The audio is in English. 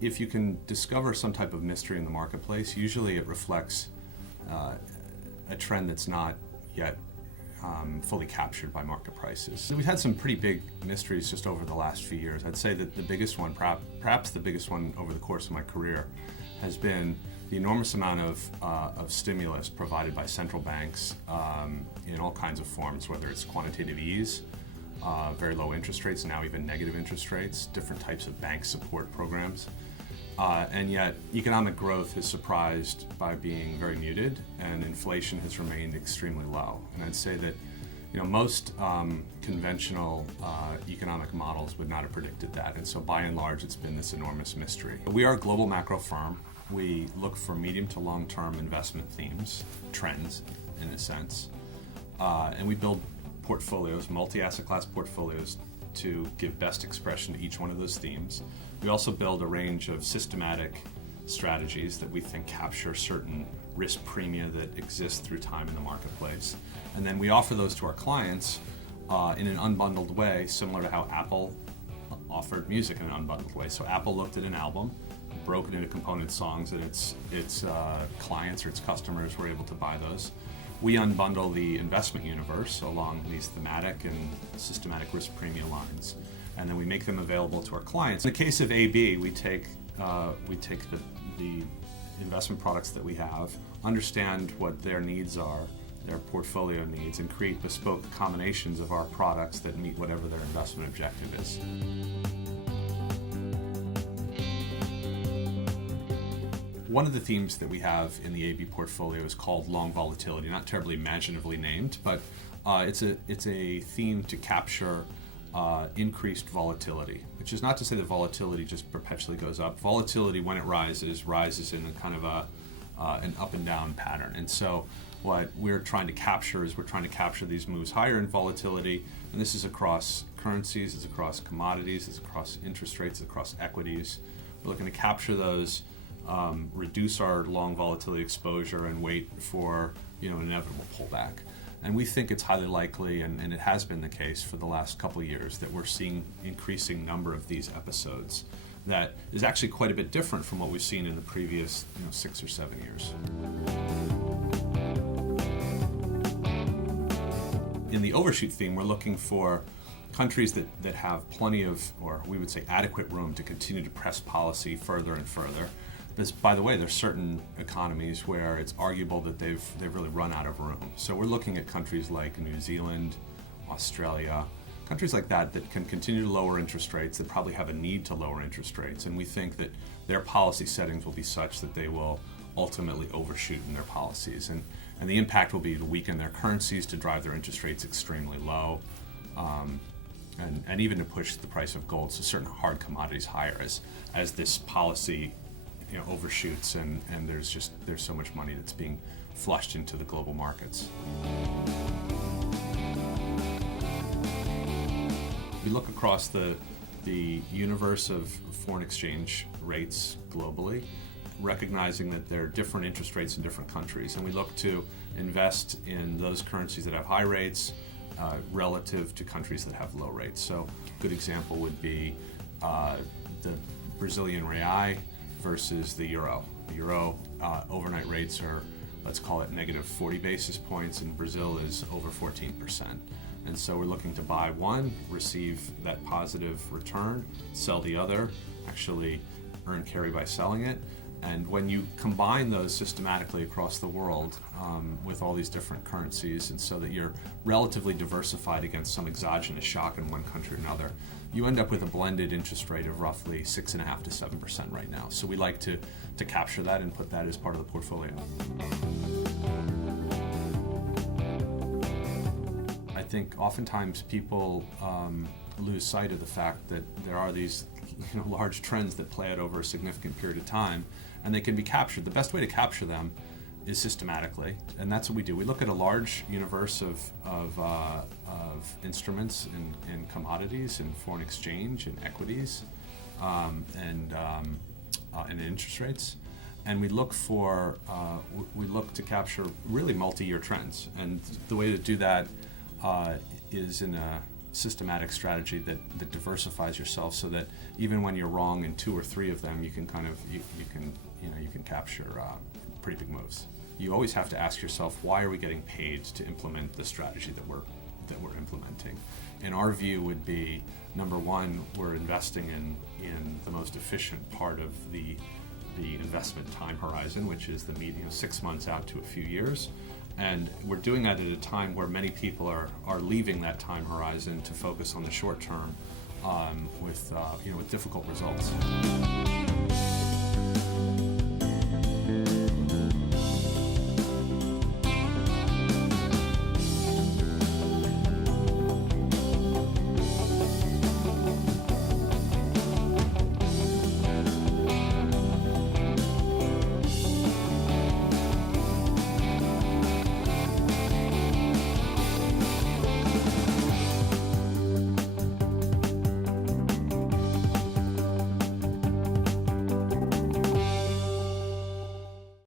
if you can discover some type of mystery in the marketplace, usually it reflects a trend that's not yet fully captured by market prices. So we've had some pretty big mysteries just over the last few years. I'd say that the biggest one, perhaps the biggest one over the course of my career, has been the enormous amount of stimulus provided by central banks in all kinds of forms, whether it's quantitative ease, very low interest rates, now even negative interest rates, different types of bank support programs. And yet economic growth is surprised by being very muted, and inflation has remained extremely low. And I'd say that most conventional economic models would not have predicted that. And so by and large, it's been this enormous mystery. We are a global macro firm. We look for medium to long-term investment themes, trends in a sense, and we build portfolios, multi-asset class portfolios, to give best expression to each one of those themes. We also build a range of systematic strategies that we think capture certain risk premia that exist through time in the marketplace. And then we offer those to our clients in an unbundled way, similar to how Apple offered music in an unbundled way. So Apple looked at an album, broke it into component songs, and its clients or its customers were able to buy those. We unbundle the investment universe along these thematic and systematic risk premium lines, and then we make them available to our clients. In the case of AB, we take the investment products that we have, understand what their needs are, their portfolio needs, and create bespoke combinations of our products that meet whatever their investment objective is. One of the themes that we have in the AB portfolio is called long volatility, not terribly imaginatively named, but it's a theme to capture increased volatility, which is not to say that volatility just perpetually goes up. Volatility, when it rises in a kind of an up and down pattern. And so what we're trying to capture is these moves higher in volatility, and this is across currencies, it's across commodities, it's across interest rates, it's across equities. We're looking to capture those, reduce our long volatility exposure, and wait for an inevitable pullback. And we think it's highly likely, and it has been the case for the last couple of years, that we're seeing increasing number of these episodes that is actually quite a bit different from what we've seen in the previous 6 or 7 years. In the overshoot theme, we're looking for countries that have plenty of, or we would say adequate room to continue to press policy further and further. By the way, there's certain economies where it's arguable that they've really run out of room. So we're looking at countries like New Zealand, Australia, countries like that can continue to lower interest rates, that probably have a need to lower interest rates. And we think that their policy settings will be such that they will ultimately overshoot in their policies. And the impact will be to weaken their currencies, to drive their interest rates extremely low, and even to push the price of gold, so certain hard commodities higher as this policy overshoots, and there's so much money that's being flushed into the global markets. We look across the universe of foreign exchange rates globally, recognizing that there are different interest rates in different countries, and we look to invest in those currencies that have high rates relative to countries that have low rates. So a good example would be the Brazilian real versus the euro. The euro overnight rates are, let's call it negative 40 basis points, and Brazil is over 14%. And so we're looking to buy one, receive that positive return, sell the other, actually earn carry by selling it. And when you combine those systematically across the world with all these different currencies, and so that you're relatively diversified against some exogenous shock in one country or another, you end up with a blended interest rate of roughly 6.5% to 7% right now. So we like to capture that and put that as part of the portfolio. I think oftentimes people lose sight of the fact that there are these large trends that play out over a significant period of time, and they can be captured. The best way to capture them is systematically, and that's what we do. We look at a large universe of instruments in commodities, in foreign exchange, in equities, and interest rates, and we look to capture really multi-year trends. And the way to do that is in a systematic strategy that diversifies yourself, so that even when you're wrong in 2 or 3 of them, you can you can capture pretty big moves. You always have to ask yourself, why are we getting paid to implement the strategy that we're implementing? And our view would be, number one, we're investing in the most efficient part of the investment time horizon, which is the median 6 months out to a few years. And we're doing that at a time where many people are leaving that time horizon to focus on the short term with difficult results.